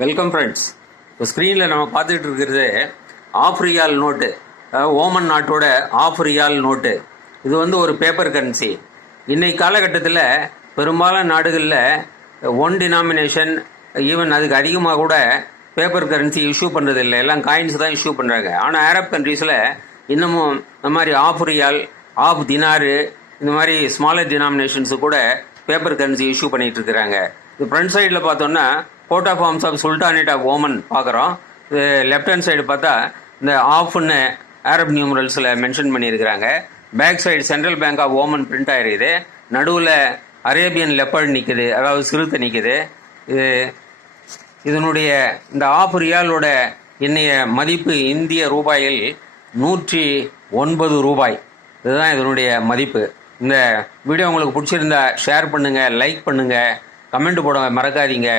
Welcome friends. இப்போ ஸ்க்ரீனில் நம்ம பார்த்துட்டு இருக்கிறது ஆஃப் ரியால் நோட்டு, ஓமன் நாட்டோட ஆஃப் ரியால் நோட்டு. இது வந்து ஒரு பேப்பர் கரன்சி. இன்னைக்கு காலகட்டத்தில் பெரும்பாலான நாடுகளில் ஒன் டினாமினேஷன், ஈவன் அதுக்கு அதிகமாக கூட பேப்பர் கரன்சி இஷ்யூ பண்ணுறது இல்லை, எல்லாம் காயின்ஸ் தான் இஷ்யூ பண்ணுறாங்க. ஆனால் அரப் கண்ட்ரீஸில் இன்னமும் இந்த மாதிரி ஆஃப் ரியால், ஆஃப் தினாரு, இந்த மாதிரி ஸ்மாலர் டினாமினேஷன்ஸு கூட பேப்பர் கரன்சி இஷ்யூ பண்ணிகிட்டு இருக்கிறாங்க. இது ஃப்ரண்ட் சைடில் பார்த்தோன்னா coat of arms of sultanate of Oman பார்க்குறோம். இது லெஃப்ட் ஹேண்ட் சைடு பார்த்தா இந்த ஆஃப்னு அரப் நியூமரல்ஸில் மென்ஷன் பண்ணியிருக்கிறாங்க. Back side central bank of Oman print ஆகிருக்குது. நடுவில் அரேபியன் லெப்பர்ட் நிற்குது, அதாவது சிறுத்தை நிற்குது. இதனுடைய இந்த ஆஃப் ரியாலோட இன்னைய மதிப்பு இந்திய ரூபாயில் 109 ரூபாய். இதுதான் இதனுடைய மதிப்பு. இந்த வீடியோ உங்களுக்கு பிடிச்சிருந்தா ஷேர் பண்ணுங்கள், லைக் பண்ணுங்கள், கமெண்ட் போட மறக்காதீங்க.